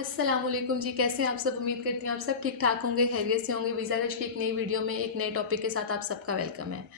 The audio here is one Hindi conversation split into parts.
अस्सलामुअलैकुम जी, कैसे हैं आप सब। उम्मीद करती हूँ आप सब ठीक ठाक होंगे, खैरियत से होंगे। वीज़ा रश की एक नई वीडियो में एक नए टॉपिक के साथ आप सबका वेलकम है।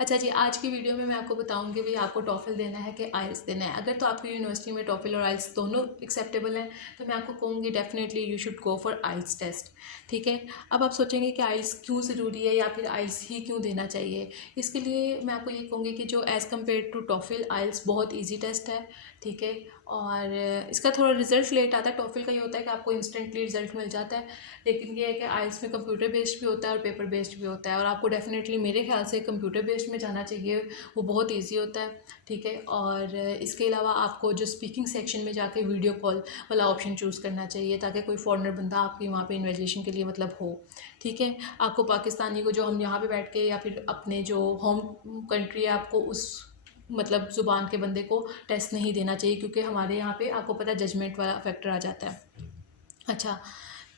अच्छा जी, आज की वीडियो में मैं आपको बताऊंगी भी आपको टॉफिल देना है कि आइल्स देना है। अगर तो आपकी यूनिवर्सिटी में टॉफिल और आइल्स दोनों एक्सेप्टेबल हैं तो मैं आपको कहूँगी definitely you should go for IELTS test. ठीक है। अब आप सोचेंगे कि आइल्स क्यों ज़रूरी है या फिर आइल्स ही क्यों देना चाहिए। इसके लिए मैं आपको ये कहूँगी कि जो एज़ कम्पेयर टू टॉफिल, आइल्स बहुत ईजी टेस्ट है। ठीक है। और इसका थोड़ा रिजल्ट लेट आता है। टॉफिल का ये होता है कि आपको इंस्टेंटली रिजल्ट मिल जाता है, लेकिन ये है कि आइल्स में कंप्यूटर बेस्ड भी होता है और पेपर बेस्ड भी होता है, और आपको डेफिनेटली मेरे ख्याल से कंप्यूटर बेस्ड में जाना चाहिए। वो बहुत ईजी होता है। ठीक है। और इसके अलावा आपको जो स्पीकिंग सेक्शन में जाके वीडियो कॉल वाला ऑप्शन चूज़ करना चाहिए, ताकि कोई फॉरेनर बंदा आपकी वहाँ पे इन्वेस्टिगेशन के लिए मतलब हो। ठीक है। आपको पाकिस्तानी को जो हम यहाँ पे बैठ के या फिर अपने जो होम कंट्री है आपको उस मतलब ज़ुबान के बंदे को टेस्ट नहीं देना चाहिए, क्योंकि हमारे यहाँ पे आपको पता है जजमेंट वाला फैक्टर आ जाता है। अच्छा,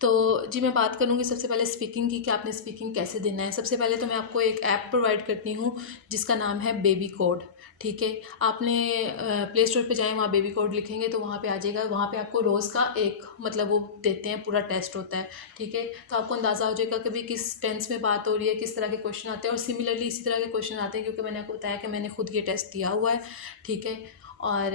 तो जी मैं बात करूँगी सबसे पहले स्पीकिंग की कि आपने स्पीकिंग कैसे देना है। सबसे पहले तो मैं आपको एक ऐप प्रोवाइड करती हूँ जिसका नाम है बेबी कोड। ठीक है। आपने प्ले स्टोर पे जाएँ, वहाँ बेबी कोड लिखेंगे तो वहाँ पे आ जाएगा। वहाँ पे आपको रोज़ का एक मतलब वो देते हैं, पूरा टेस्ट होता है। ठीक है। तो आपको अंदाज़ा हो जाएगा कि भाई किस टेंस में बात हो रही है, किस तरह के क्वेश्चन आते हैं, और सिमिलरली इसी तरह के क्वेश्चन आते हैं, क्योंकि मैंने आपको बताया कि मैंने खुद ये टेस्ट दिया हुआ है। ठीक है। और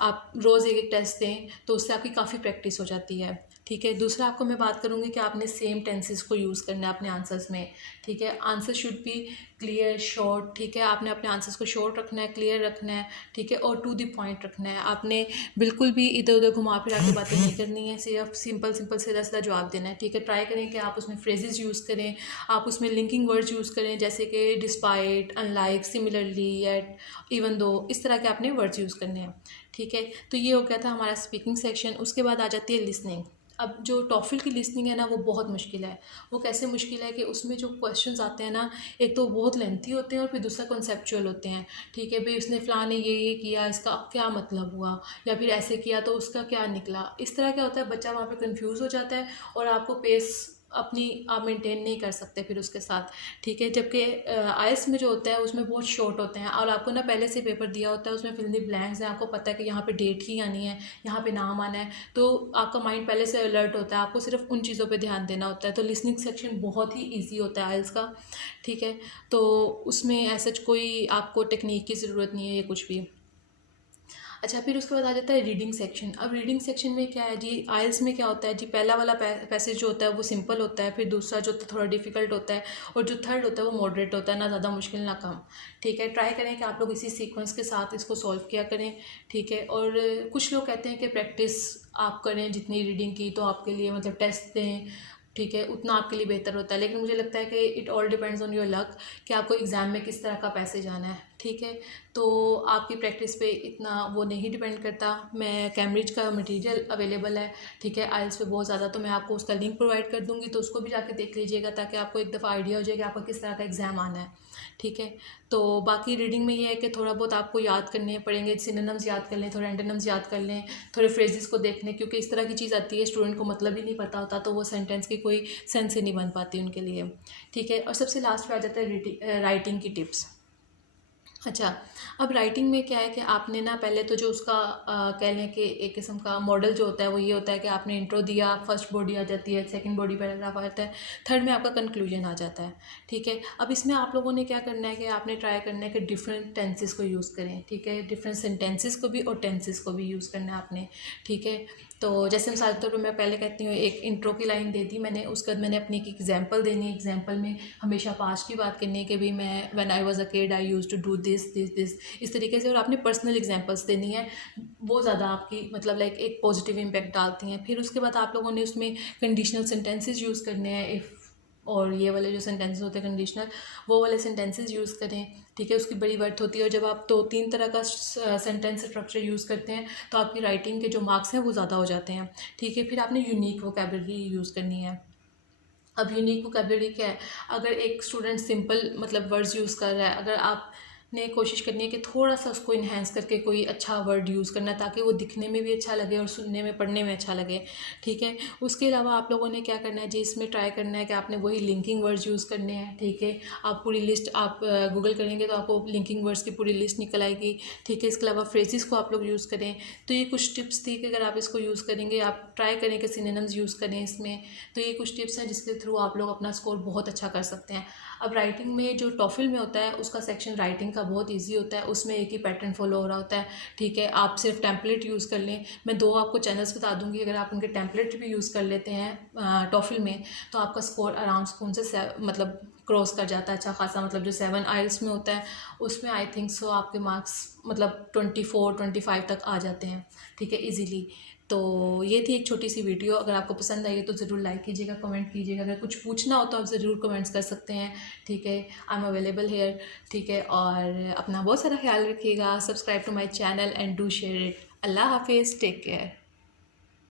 आप रोज़ एक एक टेस्ट दें तो उससे आपकी काफ़ी प्रैक्टिस हो जाती है। ठीक है। दूसरा आपको मैं बात करूँगी कि आपने सेम टेंसेस को यूज़ करना है अपने आंसर्स में। ठीक है। Answer should be clear, short. ठीक है। आपने अपने आंसर्स को शॉर्ट रखना है, क्लियर रखना है। ठीक है। और टू द पॉइंट रखना है। आपने बिल्कुल भी इधर उधर घुमा फिरा के बातें नहीं करनी है, सिर्फ सिंपल सिंपल सीधा सीधा जवाब देना है। ठीक है। ट्राई करें कि आप उसमें फ्रेजेस यूज़ करें, आप उसमें लिंकिंग वर्ड्स यूज़ करें, जैसे कि despite, unlike, similarly, yet, even though, इस तरह के आपने वर्ड्स यूज़ करने हैं। ठीक है। तो ये हो गया था हमारा स्पीकिंग सेक्शन। उसके बाद आ जाती है लिसनिंग। अब जो टॉफिल की लिसनिंग है ना, वो बहुत मुश्किल है। वो कैसे मुश्किल है कि उसमें जो क्वेश्चंस आते हैं ना, एक तो बहुत लेंथी होते हैं और फिर दूसरा कॉन्सेप्चुअल होते हैं। ठीक है। भाई उसने फ़लाँ ने ये किया, इसका क्या मतलब हुआ, या फिर ऐसे किया तो उसका क्या निकला। इस तरह क्या होता है, बच्चा वहाँ पे कंफ्यूज हो जाता है और आपको पेस अपनी आप मेंटेन नहीं कर सकते फिर उसके साथ। ठीक है। जबकि आईएएस में जो होता है उसमें बहुत शॉर्ट होते हैं, और आपको ना पहले से पेपर दिया होता है, उसमें फिल द ब्लैंक्स हैं। आपको पता है कि यहाँ पे डेट ही आनी है, यहाँ पे नाम आना है, तो आपका माइंड पहले से अलर्ट होता है। आपको सिर्फ उन चीज़ों पे ध्यान देना होता है। तो लिसनिंग सेक्शन बहुत ही ईजी होता है आइल्स का। ठीक है। तो उसमें ऐसा कोई आपको टेक्निक की ज़रूरत नहीं है या कुछ भी। अच्छा, फिर उसके बाद आ जाता है रीडिंग सेक्शन। अब रीडिंग सेक्शन में क्या है जी, आइल्स में क्या होता है जी, पहला वाला पैसेज जो होता है वो सिंपल होता है, फिर दूसरा जो थोड़ा डिफिकल्ट होता है, और जो थर्ड होता है वो मॉडरेट होता है, ना ज़्यादा मुश्किल ना कम। ठीक है। ट्राई करें कि आप लोग इसी सीक्वेंस के साथ इसको सॉल्व किया करें। ठीक है। और कुछ लोग कहते हैं कि प्रैक्टिस आप करें जितनी रीडिंग की तो आपके लिए मतलब टेस्ट दें, ठीक है, उतना आपके लिए बेहतर होता है। लेकिन मुझे लगता है कि it all depends on your luck कि आपको एग्ज़ाम में किस तरह का पैसेज आना है। ठीक है। तो आपकी प्रैक्टिस पे इतना वो नहीं डिपेंड करता। मैं कैम्ब्रिज का मटेरियल अवेलेबल है, ठीक है, आइल्स पे बहुत ज़्यादा, तो मैं आपको उसका लिंक प्रोवाइड कर दूँगी, तो उसको भी जाके देख लीजिएगा, ताकि आपको एक दफ़ा आइडिया हो जाए कि आपका किस तरह का एग्ज़ाम आना है। ठीक है। तो बाकी रीडिंग में ये है कि थोड़ा बहुत आपको याद करने पड़ेंगे, सिनोनिम्स याद कर लें, थोड़े एंटोनिम्स याद कर लें, थोड़े फ्रेजेस को देख लें, क्योंकि इस तरह की चीज़ आती है स्टूडेंट को मतलब ही नहीं पता होता, तो वो सेंटेंस की कोई सेंस ही नहीं बन पाती उनके लिए। ठीक है। और सबसे लास्ट पे आ जाता है राइटिंग की टिप्स। अच्छा, अब राइटिंग में क्या है कि आपने ना पहले तो जो उसका कह लें कि एक किस्म का मॉडल जो होता है वो ये होता है कि आपने इंट्रो दिया, फर्स्ट बॉडी आ जाती है, सेकंड बॉडी पैराग्राफ आ जाता है, थर्ड में आपका कंक्लूजन आ जाता है। ठीक है। अब इसमें आप लोगों ने क्या करना है कि आपने ट्राई करना है कि डिफरेंट टेंसेस को यूज़ करें। ठीक है। डिफरेंट सेंटेंसेस को भी और टेंसेस को भी यूज़ करना है आपने। ठीक है। तो जैसे मिसाल के तौर पर मैं पहले कहती हूँ, एक इंट्रो की लाइन दे दी मैंने, उसके बाद मैंने अपनी एक एग्जांपल देनी है। एग्जांपल में हमेशा पास्ट की बात करनी है कि भाई मैं when I was a kid I used to do this this this, इस तरीके से। और आपने पर्सनल एग्जांपल्स देनी है, वो ज़्यादा आपकी मतलब लाइक एक पॉजिटिव इम्पैक्ट डालती हैं। फिर उसके बाद आप लोगों ने उसमें कंडीशनल सेंटेंसेस यूज़ करने हैं, इफ़ और ये वाले जो सेंटेंसेस होते हैं कंडीशनल, वो वाले सेंटेंसेस यूज़ करें। ठीक है। उसकी बड़ी वर्थ होती है, और जब आप दो तीन तरह का सेंटेंस स्ट्रक्चर यूज़ करते हैं तो आपकी राइटिंग के जो मार्क्स हैं वो ज़्यादा हो जाते हैं। ठीक है। फिर आपने यूनिक वोकैबुलरी यूज़ करनी है। अब यूनिक वोकैबुलरी क्या है, अगर एक स्टूडेंट सिंपल मतलब वर्ड्स यूज़ कर रहा है, अगर आप ने कोशिश करनी है कि थोड़ा सा उसको इन्हेंस करके कोई अच्छा वर्ड यूज़ करना, ताकि वो दिखने में भी अच्छा लगे और सुनने में पढ़ने में अच्छा लगे। ठीक है, उसके अलावा आप लोगों ने क्या करना है जी, इसमें ट्राई करना है कि आपने वही लिंकिंग वर्ड्स यूज़ करने हैं। ठीक है, आप पूरी लिस्ट आप गूगल करेंगे तो आपको लिंकिंग वर्ड्स की पूरी लिस्ट निकल आएगी। ठीक है, इसके अलावा फ्रेजेस को आप लोग यूज़ करें। तो ये कुछ टिप्स थी कि अगर आप इसको यूज़ करेंगे, आप ट्राई करें कि सिनोनिम्स यूज़ करें इसमें। तो ये कुछ टिप्स हैं जिसके थ्रू आप लोग अपना स्कोर बहुत अच्छा कर सकते हैं। अब राइटिंग में जो टॉफिल में होता है उसका सेक्शन राइटिंग का बहुत ईजी होता है, उसमें एक ही पैटर्न फॉलो हो रहा होता है। ठीक है, आप सिर्फ टेम्पलेट यूज़ कर लें। मैं 2 आपको चैनल्स बता दूंगी, अगर आप उनके टेम्पलेट भी यूज़ कर लेते हैं टॉफिल में, तो आपका स्कोर आराम सुकून से मतलब क्रॉस कर जाता है अच्छा खासा। मतलब जो 7 आइल्स में होता है उसमें आई थिंक सो आपके मार्क्स मतलब 24-25 तक आ जाते हैं। ठीक है, इजीली। तो ये थी एक छोटी सी वीडियो। अगर आपको पसंद आई है तो ज़रूर लाइक कीजिएगा, कमेंट कीजिएगा। अगर कुछ पूछना हो तो आप ज़रूर कमेंट्स कर सकते हैं। ठीक है, आई एम अवेलेबल हेयर। ठीक है, और अपना बहुत सारा ख्याल रखिएगा। Subscribe to my channel and do share it. Allah हाफिज़, टेक केयर।